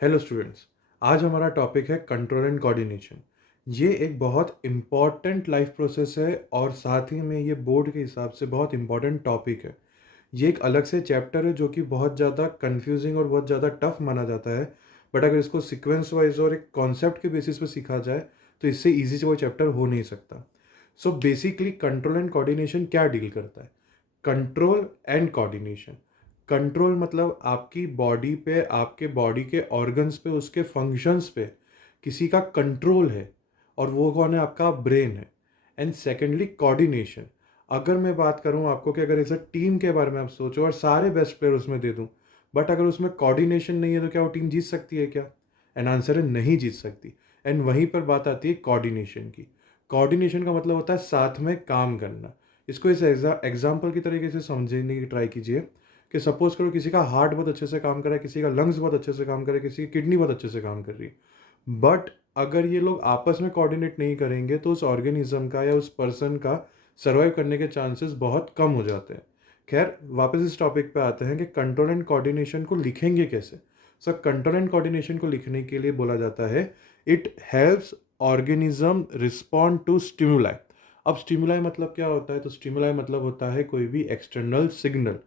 Hello students. आज हमारा topic है कंट्रोल एंड कोऑर्डिनेशन। ये एक बहुत इम्पॉर्टेंट लाइफ प्रोसेस है और साथ ही में ये बोर्ड के हिसाब से बहुत इम्पॉर्टेंट टॉपिक है। ये एक अलग से चैप्टर है जो कि बहुत ज़्यादा कंफ्यूजिंग और बहुत ज़्यादा टफ माना जाता है। बट अगर इसको सीक्वेंस वाइज और एक कॉन्सेप्ट के बेसिस पे सीखा जाए तो इससे ईजी से कोई चैप्टर हो नहीं सकता। So basically control and coordination क्या डील करता है? Control and coordination. कंट्रोल मतलब आपकी बॉडी पे, आपके बॉडी के ऑर्गन्स पे, उसके फंक्शंस पे किसी का कंट्रोल है और वो कौन है? आपका ब्रेन है। And secondly coordination. अगर मैं बात करूं आपको कि अगर ऐसा टीम के बारे में आप सोचो और सारे बेस्ट प्लेयर उसमें दे दूं, बट अगर उसमें कोऑर्डिनेशन नहीं है तो क्या वो टीम जीत सकती है क्या? एंड आंसर है नहीं जीत सकती। एंड वहीं पर बात आती है कोऑर्डिनेशन की। कोऑर्डिनेशन का मतलब होता है साथ में काम करना। इसको इस एग्जाम्पल की तरीके से समझने की ट्राई कीजिए कि सपोज करो किसी का हार्ट बहुत अच्छे से काम कर रहा है, किसी का लंग्स बहुत अच्छे से काम कर रहा है, किसी की किडनी बहुत अच्छे से काम कर रही है। बट अगर ये लोग आपस में कोऑर्डिनेट नहीं करेंगे तो उस ऑर्गेनिज्म का या उस पर्सन का सर्वाइव करने के चांसेस बहुत कम हो जाते हैं। खैर, वापस इस टॉपिक पे आते हैं कि कंट्रोल एंड कोऑर्डिनेशन को लिखेंगे कैसे। सो कंट्रोल एंड कोऑर्डिनेशन को लिखने के लिए बोला जाता है it helps organism respond to stimuli. अब स्टिमुलाई मतलब क्या होता है? तो स्टिमुलाई मतलब होता है कोई भी external signal.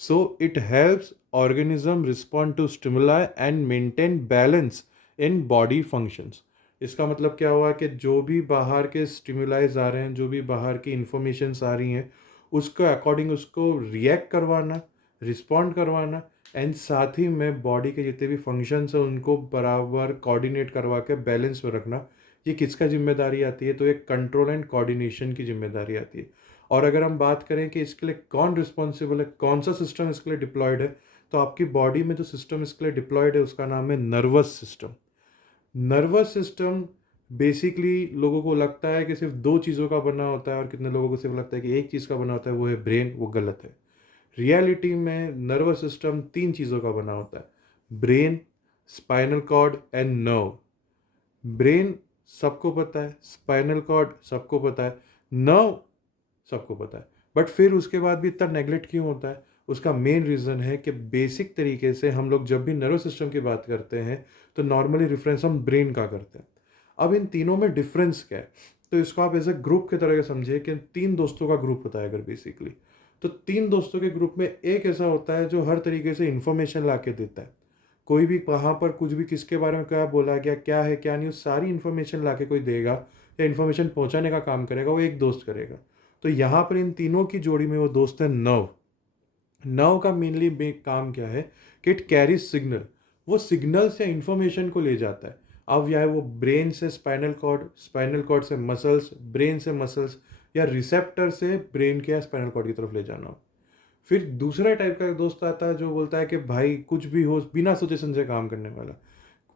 So it helps organism respond to stimuli and maintain balance in body functions. इसका मतलब क्या हुआ कि जो भी बाहर के स्टिमुलाइज आ रहे हैं, जो भी बाहर की इंफॉर्मेशंस आ रही हैं, उसके अकॉर्डिंग उसको रिएक्ट करवाना, रिस्पॉन्ड करवाना, एंड साथ ही में बॉडी के जितने भी फंक्शंस हैं उनको बराबर कोऑर्डिनेट करवा के बैलेंस में रखना। ये किसका जिम्मेदारी आती है? तो एक कंट्रोल एंड कोऑर्डिनेशन की जिम्मेदारी आती है। और अगर हम बात करें कि इसके लिए कौन रिस्पॉन्सिबल है, कौन सा सिस्टम इसके लिए डिप्लॉयड है, तो आपकी बॉडी में जो सिस्टम इसके लिए डिप्लॉयड है उसका नाम है nervous system. Nervous system basically लोगों को लगता है कि सिर्फ दो चीज़ों का बना होता है और कितने लोगों को सिर्फ लगता है कि एक चीज़ का बना होता है, वो है ब्रेन। वो गलत है। रियलिटी में नर्वस सिस्टम तीन चीज़ों का बना होता है: brain, spinal cord and nerve. Brain सबको पता है, स्पाइनल कॉर्ड सबको पता है, नर्व सबको पता है। बट फिर उसके बाद भी इतना नेग्लेक्ट क्यों होता है? उसका मेन रीज़न है कि बेसिक तरीके से हम लोग जब भी नर्वस सिस्टम की बात करते हैं तो नॉर्मली रेफरेंस हम ब्रेन का करते हैं। अब इन तीनों में डिफरेंस क्या है? तो इसको आप एज ए ग्रुप की तरह समझिए कि तीन दोस्तों का ग्रुप होता है अगर बेसिकली। तो तीन दोस्तों के ग्रुप में एक ऐसा होता है जो हर तरीके से इंफॉर्मेशन ला के देता है। कोई भी कहाँ पर कुछ भी किसके बारे में क्या बोला गया, क्या है क्या नहीं, उस सारी इन्फॉर्मेशन ला के कोई देगा या इन्फॉर्मेशन पहुंचाने का काम करेगा, वो एक दोस्त करेगा। तो यहाँ पर इन तीनों की जोड़ी में वो दोस्त है नव। नव का मेनली काम क्या है कि इट कैरी सिग्नल। वो सिग्नल से इंफॉर्मेशन को ले जाता है। अब या है वो ब्रेन से स्पाइनल कॉर्ड, स्पाइनल कॉर्ड से मसल्स, ब्रेन से मसल्स, या रिसेप्टर से ब्रेन के या स्पाइनल कॉर्ड की तरफ ले जाना हो। फिर दूसरा टाइप का दोस्त आता है जो बोलता है कि भाई कुछ भी हो, बिना सोचे समझे काम करने वाला।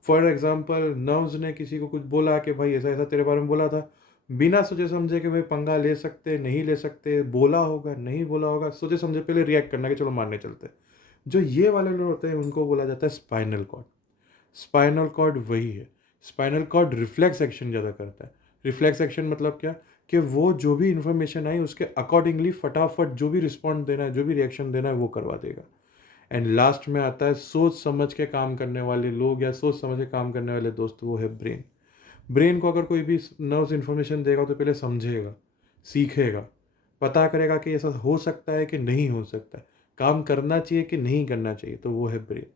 फॉर एग्जाम्पल, नर्व्स ने किसी को कुछ बोला कि भाई ऐसा ऐसा तेरे बारे में बोला था, बिना सोचे समझे कि भाई पंगा ले सकते नहीं ले सकते, बोला होगा नहीं बोला होगा, सोचे समझे पहले रिएक्ट करना कि चलो मारने चलते हैं। जो ये वाले लोग होते हैं उनको बोला जाता है स्पाइनल कॉर्ड। स्पाइनल कॉर्ड वही है। स्पाइनल कॉर्ड रिफ्लेक्स एक्शन ज़्यादा करता है। रिफ्लेक्स एक्शन मतलब क्या? कि वो जो भी इंफॉर्मेशन आई उसके अकॉर्डिंगली फटाफट जो भी रिस्पॉन्ड देना है, जो भी रिएक्शन देना है वो करवा देगा। एंड लास्ट में आता है सोच समझ के काम करने वाले लोग या सोच समझ के काम करने वाले दोस्त, वो है ब्रेन। ब्रेन को अगर कोई भी नर्व्स इन्फॉर्मेशन देगा तो पहले समझेगा, सीखेगा, पता करेगा कि ऐसा हो सकता है कि नहीं हो सकता है, काम करना चाहिए कि नहीं करना चाहिए, तो वो है ब्रेन।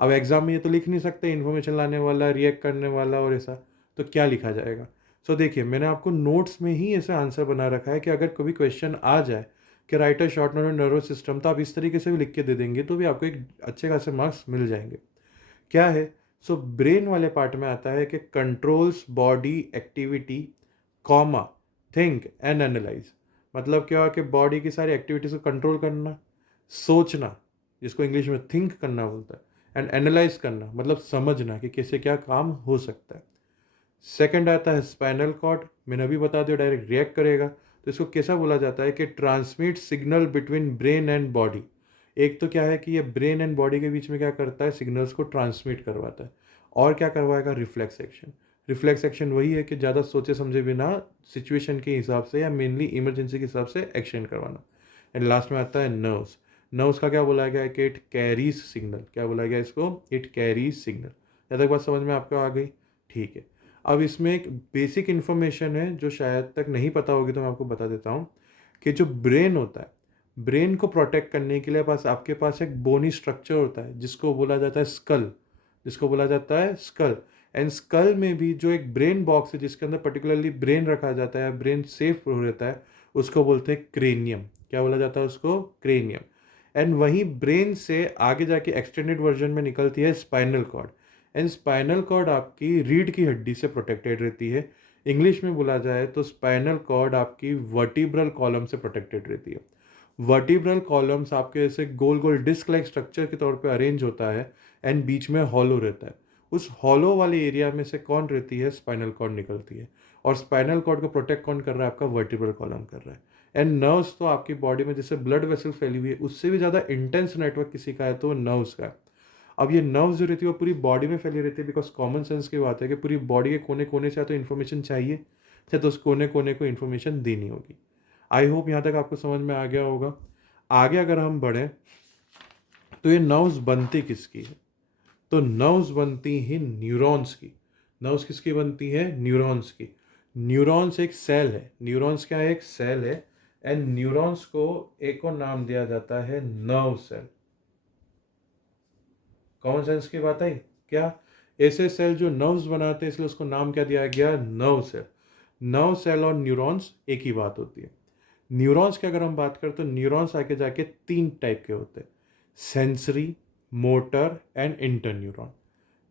अब एग्जाम में ये तो लिख नहीं सकते इन्फॉर्मेशन लाने वाला, रिएक्ट करने वाला और ऐसा, तो क्या लिखा जाएगा? सो देखिए, मैंने आपको नोट्स में ही ऐसा आंसर बना रखा है कि अगर कभी क्वेश्चन आ जाए कि right a short note nervous system, तो आप इस तरीके से भी लिख के दे देंगे तो भी आपको एक अच्छे खासे मार्क्स मिल जाएंगे। क्या है? सो ब्रेन वाले पार्ट में आता है कि controls body activity, comma, think and analyse. मतलब क्या हुआ कि बॉडी की सारी एक्टिविटीज को कंट्रोल करना, सोचना, जिसको इंग्लिश में थिंक करना बोलता है, एंड एनालाइज करना मतलब समझना कि कैसे क्या काम हो सकता है। सेकंड आता है स्पाइनल कॉर्ड। मैंने अभी बता दिया, डायरेक्ट रिएक्ट करेगा। तो इसको कैसा बोला जाता है कि transmit signal between brain and body. एक तो क्या है कि ये ब्रेन एंड बॉडी के बीच में क्या करता है, सिग्नल्स को ट्रांसमिट करवाता है। और क्या करवाएगा? Reflex action. रिफ्लेक्स एक्शन वही है कि ज़्यादा सोचे समझे बिना सिचुएशन के हिसाब से या मेनली इमरजेंसी के हिसाब से एक्शन करवाना। एंड लास्ट में आता है नर्व्स। नर्व्स का क्या बोला गया है कि इट कैरीज सिग्नल। क्या बोला गया इसको? It carries signal. ज़्यादा बात समझ में आपको आ गई? ठीक है। अब इसमें एक बेसिक इन्फॉर्मेशन है जो शायद तक नहीं पता होगी, तो मैं आपको बता देता हूँ कि जो ब्रेन होता है, ब्रेन को प्रोटेक्ट करने के लिए पास आपके पास एक बोनी स्ट्रक्चर होता है जिसको बोला जाता है स्कल, जिसको बोला जाता है स्कल। एंड स्कल में भी जो एक ब्रेन बॉक्स है जिसके अंदर पर्टिकुलरली ब्रेन रखा जाता है, ब्रेन सेफ रहता है, उसको बोलते हैं क्रेनियम। क्या बोला जाता है उसको? क्रेनियम। एंड वहीं ब्रेन से आगे जाके एक्सटेंडेड वर्जन में निकलती है spinal cord. And spinal cord आपकी रीढ़ की हड्डी से प्रोटेक्टेड रहती है। इंग्लिश में बोला जाए तो स्पाइनल कॉर्ड आपकी वर्टिब्रल कॉलम से प्रोटेक्टेड रहती है। वर्टिब्रल कॉलम्स आपके ऐसे गोल गोल डिस्क लाइक स्ट्रक्चर के तौर पे अरेंज होता है एंड बीच में हॉलो रहता है। उस हॉलो वाले एरिया में से कौन रहती है? स्पाइनल कॉर्ड निकलती है। और स्पाइनल कॉर्ड को प्रोटेक्ट कौन कर रहा है? आपका वर्टिब्रल कॉलम कर रहा है। एंड नर्व्स तो आपकी बॉडी में जैसे ब्लड वेसल फैली हुई है, उससे भी ज़्यादा इंटेंस नेटवर्क किसी का है तो नर्व्स का है। अब ये नर्व्स जो रहती है वो पूरी बॉडी में फैली रहती है, बिकॉज कॉमन सेंस की बात है कि पूरी बॉडी के कोने कोने से तो इन्फॉर्मेशन चाहिए, तो उस कोने कोने को इन्फॉर्मेशन देनी होगी। आई होप यहाँ तक आपको समझ में आ गया होगा। आगे अगर हम बढ़ें तो ये नर्व्स बनती किसकी है? तो नर्व्स बनती हैं न्यूरॉन्स की। नर्व्स किसकी बनती है? न्यूरॉन्स की। न्यूरॉन्स एक सेल है। न्यूरॉन्स क्या है? एक सेल है। एंड न्यूरॉन्स को एक और नाम दिया जाता है नर्व सेल। कॉमन सेंस की बात आई क्या? ऐसे सेल जो नर्व्स बनाते हैं, इसलिए उसको नाम क्या दिया गया? Nerve cell. नर्व सेल और न्यूरॉन्स एक ही बात होती है। न्यूरॉन्स की अगर हम बात करें तो न्यूरॉन्स आके जाके 3 टाइप के होते हैं: sensory, motor and inter neuron.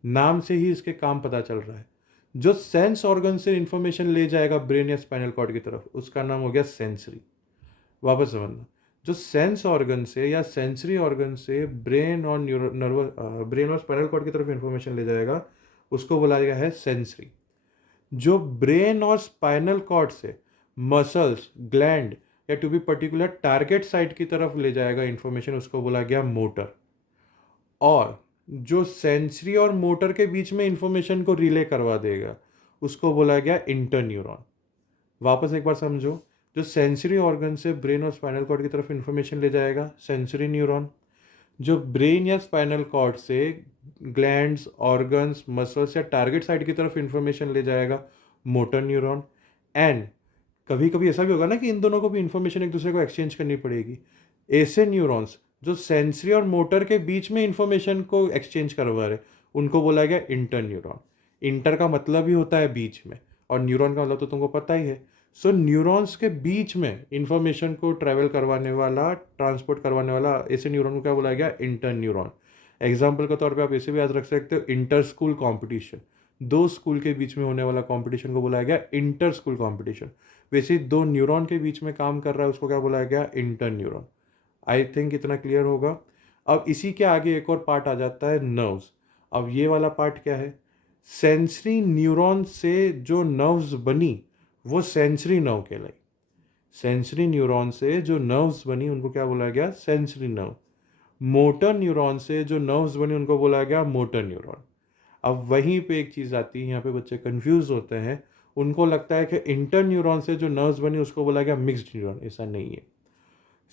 नाम से ही इसके काम पता चल रहा है। जो सेंस ऑर्गन से इंफॉर्मेशन ले जाएगा ब्रेन या स्पाइनल कॉर्ड की तरफ, उसका नाम हो गया सेंसरी। वापस समझना, जो सेंस ऑर्गन से या सेंसरी ऑर्गन से ब्रेन और ब्रेन और स्पाइनल कॉर्ड की तरफ इंफॉर्मेशन ले जाएगा, उसको बोला गया है सेंसरी। जो ब्रेन और स्पाइनल कॉर्ड से मसल्स, ग्लैंड या to be particular target site की तरफ ले जाएगा इंफॉर्मेशन, उसको बोला गया मोटर। और जो सेंसरी और मोटर के बीच में इंफॉर्मेशन को रिले करवा देगा, उसको बोला गया इंटर न्यूरॉन। वापस एक बार समझो, जो सेंसरी ऑर्गन से ब्रेन और स्पाइनल कॉर्ड की तरफ इंफॉर्मेशन ले जाएगा, सेंसरी न्यूरॉन। जो ब्रेन या स्पाइनल कॉर्ड से ग्लैंड्स, ऑर्गन्स, मसल्स या टारगेट साइट की तरफ इंफॉर्मेशन ले जाएगा, मोटर न्यूरॉन। एंड कभी कभी ऐसा भी होगा ना कि इन दोनों को भी इंफॉर्मेशन एक दूसरे को एक्सचेंज करनी पड़ेगी। ऐसे न्यूरॉन्स जो सेंसरी और मोटर के बीच में इंफॉर्मेशन को एक्सचेंज करवा रहे, उनको बोला गया इंटर न्यूरॉन। इंटर का मतलब ही होता है बीच में, और न्यूरॉन का मतलब तो तुमको पता ही है। सो न्यूरॉन्स के बीच में इंफॉर्मेशन को ट्रैवल करवाने वाला, ट्रांसपोर्ट करवाने वाला ऐसे न्यूरॉन को क्या बोला गया? Inter neuron. एग्जाम्पल के तौर पे आप ऐसे भी याद रख सकते हो, इंटर स्कूल कॉम्पिटिशन। दो स्कूल के बीच में होने वाला कॉम्पिटिशन को बोला गया इंटर स्कूल कॉम्पिटिशन। वैसे ही दो न्यूरॉन के बीच में काम कर रहा है, उसको क्या बोला गया? Inter neuron. आई थिंक इतना क्लियर होगा। अब इसी के आगे एक और पार्ट आ जाता है, नर्व्स। अब ये वाला पार्ट क्या है? सेंसरी न्यूरॉन से जो नर्व्स बनी, वो सेंसरी नर्व कहलाई। सेंसरी न्यूरॉन से जो नर्व्स बनी, उनको क्या बोला गया? Sensory nerve. मोटर न्यूरॉन से जो नर्व्स बनी, उनको बोला गया मोटर न्यूरॉन। अब वहीं पे एक चीज़ आती है, यहाँ पे बच्चे कंफ्यूज होते हैं। उनको लगता है कि इंटर न्यूरॉन से जो नर्व्स बनी उसको बोला गया मिक्स्ड न्यूरॉन। ऐसा नहीं है।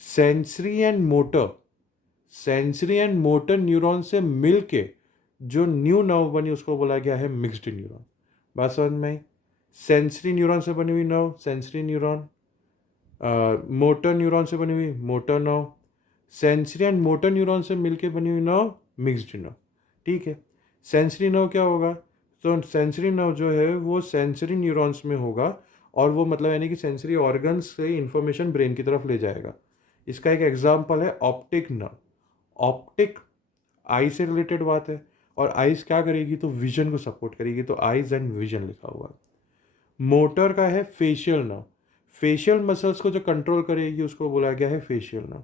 Sensory and motor, sensory and motor neuron से मिलके जो न्यू नर्व बनी उसको बोला गया है मिक्स्ड न्यूरॉन। बात समझ में आई? सेंसरी न्यूरॉन से बनी हुई nerve sensory neuron, motor neuron से बनी हुई motor nerve, sensory and motor neuron से मिलके बनी हुई नर्व मिक्स्ड नर्व। ठीक है। सेंसरी नर्व क्या होगा? तो सेंसरी नर्व जो है वो सेंसरी न्यूरॉन्स में होगा, और वो मतलब यानी कि सेंसरी ऑर्गन्स से इंफॉर्मेशन ब्रेन की तरफ ले जाएगा। इसका एक एग्जाम्पल है ऑप्टिक नर्व। ऑप्टिक आई से रिलेटेड बात है, और आईज क्या करेगी? तो विजन को सपोर्ट करेगी, तो आईज एंड विजन लिखा हुआ है। मोटर का है फेशियल नर्व। फेशियल मसल्स को जो कंट्रोल करेगी उसको बोला गया है फेशियल नर्व।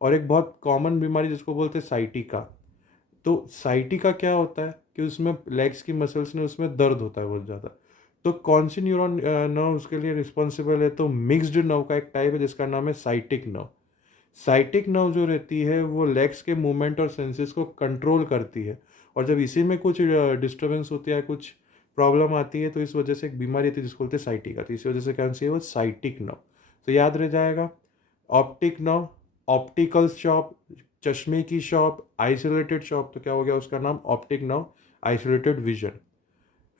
और एक बहुत कॉमन बीमारी जिसको बोलते हैं साइटिका। तो साइटिका क्या होता है कि उसमें लेग्स की मसल्स में उसमें दर्द होता है बहुत ज़्यादा। तो कौन सी न्यूरॉन नर्व उसके लिए रिस्पॉन्सिबल है? तो मिक्स्ड नर्व का एक टाइप है जिसका नाम है साइटिक नर्व। साइटिक नर्व जो रहती है वो लेग्स के मूवमेंट और सेंसेस को कंट्रोल करती है। और जब इसी में कुछ डिस्टर्बेंस होती है, कुछ प्रॉब्लम आती है, तो इस वजह से एक बीमारी आती है जिसको बोलते हैं साइटिका। तो इसी वजह से क्या है वो साइटिक नर्व। तो याद रह जाएगा। ऑप्टिक नर्व, ऑप्टिकल शॉप, चश्मे की शॉप, आई से रिलेटेड शॉप, तो क्या हो गया उसका नाम? Optic nerve. Isolated vision.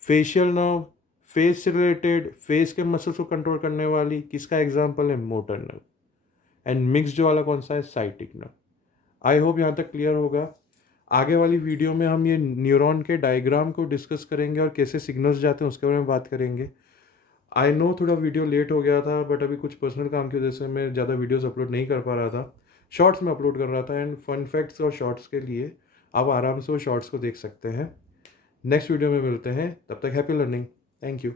Facial nerve, face से रिलेटेड, फेस के मसल्स को कंट्रोल करने वाली किसका एग्जाम्पल है? Motor nerve. एंड मिक्स्ड वाला कौन सा है? Sciatic nerve. आई होप यहाँ तक क्लियर होगा। आगे वाली वीडियो में हम ये न्यूरॉन के डायग्राम को डिस्कस करेंगे और कैसे सिग्नल्स जाते हैं उसके बारे में बात करेंगे। आई नो थोड़ा वीडियो लेट हो गया था, बट अभी कुछ पर्सनल काम की वजह से मैं ज़्यादा वीडियोस अपलोड नहीं कर पा रहा था। शॉर्ट्स में अपलोड कर रहा था, एंड फन फैक्ट्स और शॉर्ट्स के लिए आप आराम से वो शॉर्ट्स को देख सकते हैं। नेक्स्ट वीडियो में मिलते हैं, तब तक हैप्पी लर्निंग। Thank you.